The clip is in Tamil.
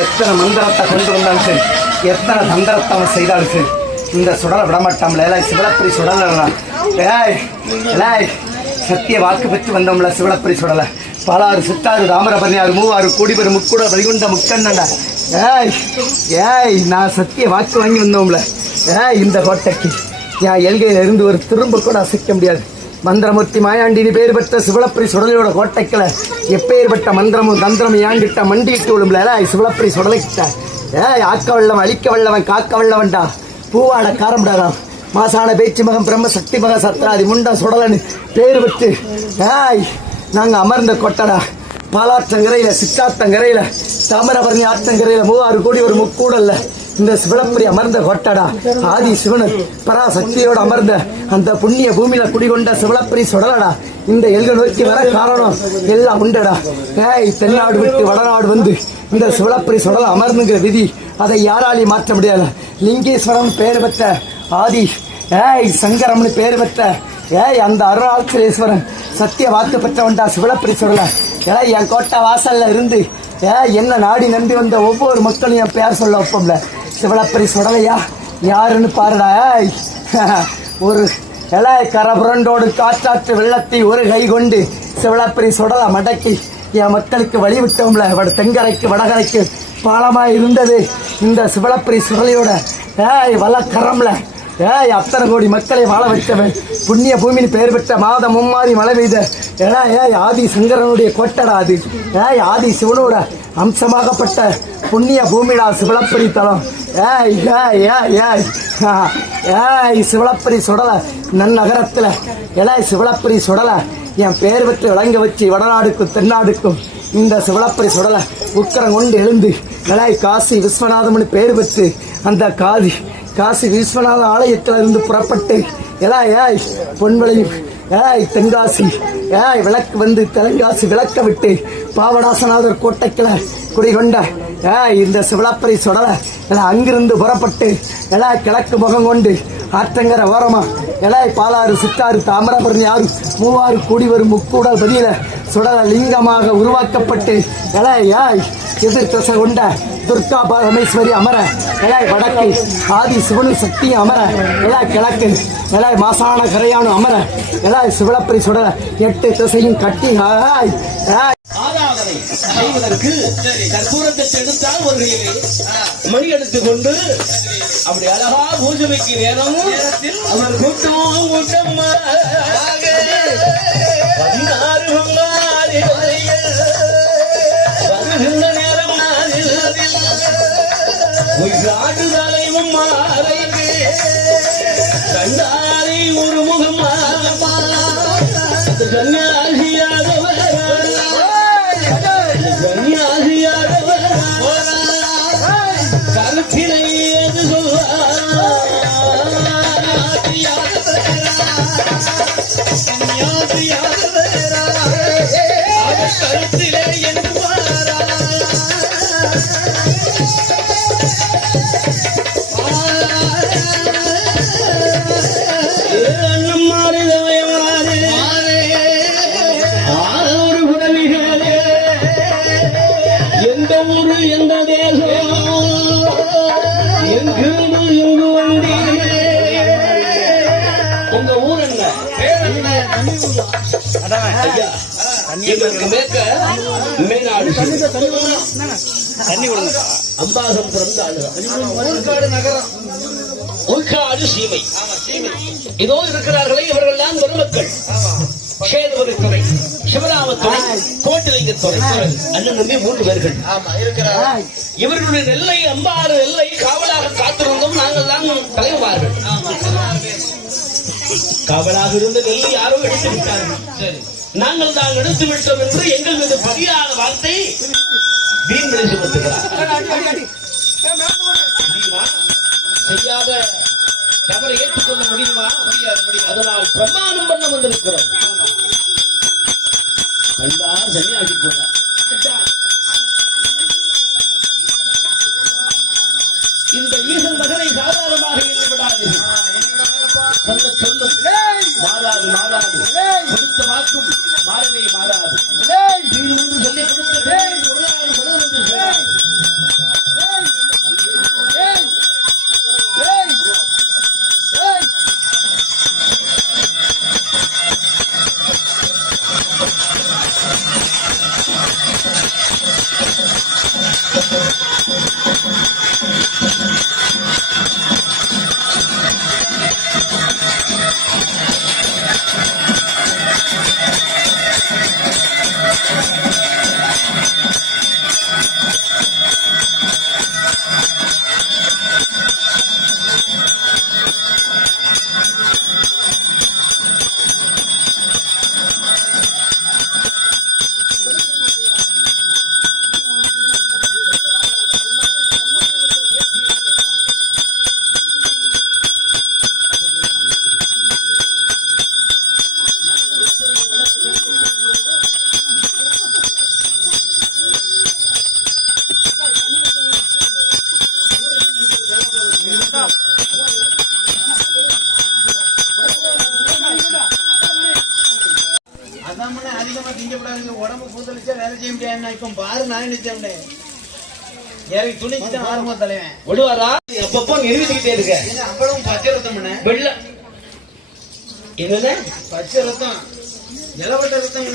எத்தனை மந்திரத்தை கொண்டு வந்தாலும் சரி, எத்தனை தந்திரத்தை அவன் செய்தாலும் சரி, இந்த சுடலை விடமாட்டாம்ல. சிவலப்பரி சுடலாம். சத்திய வாக்கு பெற்று வந்தோம்ல. சிவலப்பரி சுடலை பாலாறு சித்தாறு தாமிரபரணியாறு மூவாறு கூடிபெரு முக்கூட வழிகுண்ட முக்கண்ணடா. நான் சத்திய வாக்கு வாங்கி வந்தோம்ல. இந்த கோட்டைக்கு என் எல்கையில இருந்து ஒரு திரும்ப கூட அசைக்க முடியாது. மந்திரமூர்த்தி மாயாண்டினி பேர் பெற்ற சிவலப்பரி சுடலையோட கோட்டைக்குல எப்பேற்பட்ட மந்திரமும் தந்திரமும் ஏண்டிட்ட மண்டிட்டு விழும்பல. சிவலப்பரி சுடலைக்கிட்ட ஆக்க வல்லவன் அழிக்க வல்லவன் காக்க வல்லவன்டா. பூவாட காரம்டாதான் மாசான பேச்சு மகம் பிரம்ம சக்தி மக சத்ராதி முண்டா சுடலன்னு பேர் பெற்று நாங்கள் அமர்ந்த கொட்டடா. பாலாற்றங்கரையில் சித்தாத்தங்கரையில் தாமிரபரணி ஆற்றங்கரையில் மூவாறு கோடி ஒரு முக்கூடல்ல இந்த சிவலப்பரி அமர்ந்த கொட்டடா. ஆதி சிவனர் பராசக்தியோடு அமர்ந்த அந்த புண்ணிய பூமியில குடிகொண்ட சிவலப்பரி சுடலடா. இந்த எல்கை நோக்கி வர காரணம் எல்லாம் உண்டடா. தென்னாடு விட்டு வடநாடு வந்து இந்த சிவலப்பரி சுடல அமர்ந்துங்கிற விதி அதை யாராலையும் மாற்ற முடியாது. லிங்கேஸ்வரம் பேர் பெற்ற ஆதி சங்கரம்னு பேர் பெற்ற அந்த அருணாச்சலேஸ்வரன் சத்திய வாக்கு பெற்றவன்டா சிவலப்பரி சுடல. என் கோட்டை வாசல்ல இருந்து என்ன நாடி நம்பி வந்த ஒவ்வொரு மக்களும் என் பேர் சொல்ல வைப்போம்ல. சிவலப்பரி சுடலையா யாருன்னு பாருடா. ஒரு கரபுரண்டோடு காற்றாற்று வெள்ளத்தை ஒரு கை கொண்டு சிவலப்பரி சுடலை மடக்கி என் மக்களுக்கு வழிவிட்டோம்ல. தெங்கரைக்கு வடகரைக்கு பாலமா இருந்தது இந்த சிவலப்பரி சுடலையோட வளக்கரம்ல. அத்தனை கோடி மக்களை வாழ வைத்தவன் புண்ணிய பூமியின் பெயர் பெற்ற மாதம் மும்மாறி மழை பெய்த ஆதி சங்கரனுடைய கோட்டடா. அது ஆதி சிவனோட அம்சமாகப்பட்ட புண்ணிய பூமிடா சிவலப்பரி தலம். சிவலப்பரி சுடலை நன்னகரத்துல சிவலப்பரி சுடலை என் பெயர் பெற்று விளங்க வச்சு வடநாடுக்கும் தென்னாடுக்கும் இந்த சிவலப்பரி சுடலை உக்கரம் கொண்டு எழுந்து காசி விஸ்வநாதம்னு பெயர் பெற்று அந்த காசி விஸ்வநாத ஆலயத்தில் இருந்து புறப்பட்டு பொன்விளையும் தென்காசி விளக்கு வந்து தெலங்காசி விளக்க விட்டு பாவடாசநாதர் கோட்டைக்கில குடிகொண்ட இந்த சிவலப்பரி சுடலை அங்கிருந்து புறப்பட்டு கிழக்கு முகம் கொண்டு ஆற்றங்கர ஓரமா பாலாறு சித்தாறு தாமிரபரணி ஆறு மூவாறு கூடி வரும் முக்கூடல் பதியில சுடல லிங்கமாக உருவாக்கப்பட்டு எதிர் திசை கொண்ட துர்கா பரமேஸ்வரி அமர வடக்கு ஆதி சிவனு சக்தி அமர கிழக்கு மாசான கரையானு அமர சிவலப்பரி சுடல 8 திசையும் கட்டி செய்வதற்கு கற்பூரத்தை எடுத்தால் ஒரு மணி எடுத்துக் கொண்டு அப்படி அழகா பூஜைக்கு நேரமும் அவர் கூட்டம் 16 நேரம் ஆண்டு தலைவும் கண்டாரை ஒரு முகம் கருத்தினை எது கருத்திலே எந்த ஊரு எந்த தேசம் எங்கு வண்டி உங்க ஊர் என்ன மேற்க மேனாடு அம்பாசம் உள்காடு சீமை இதோ இருக்கிறார்களே இவர்கள் தான் பெருமக்கள். சேதுபதித்துறை, சிவராமத்துறை, கோட்டிலிங்கத்துறை அண்ணன் நம்பி 3 பேர்கள் இவர்களுடைய நெல்லை அம்பாறு எல்லை காவலாக காத்திருந்தோம். நாங்கள் தான் தலைவார்கள். காவலாக இருந்த நெல்லை யாரோ எடுத்து விட்டார்கள். நாங்கள் தான் எடுத்து விட்டோம் என்று எங்கள் மீது பதியாத வார்த்தை வீண்மொழி சுமத்துகிறார். செய்யாத தவறை ஏற்றுக்கொள்ள முடியுமா? அதனால் பிரமாணம் பண்ண வந்திருக்கிறோம். கண்டா சன்னியாசி போனார். இந்த ஈசன் மகனை சாதாரணமாக எண்ணி விடாதீர்கள். சொல்லும் மாறாது கொடுத்த வாக்கும் மாறவே மாறாது. சொல்லிக் கொடுத்த வேலை செய்ய முடியாது. இப்ப பாரு நான் நிச்சயம் எனக்கு துணிச்சுதான் ஆரம்ப தலைவன் விடுவாரா? அப்பப்போ நிரூபிச்சுக்கிட்டே இருக்க. அவ்வளவு பச்சை ரத்தம் பண்ண வெள்ள என்னது பச்சை ரத்தம் இலவட்ட ரத்தம்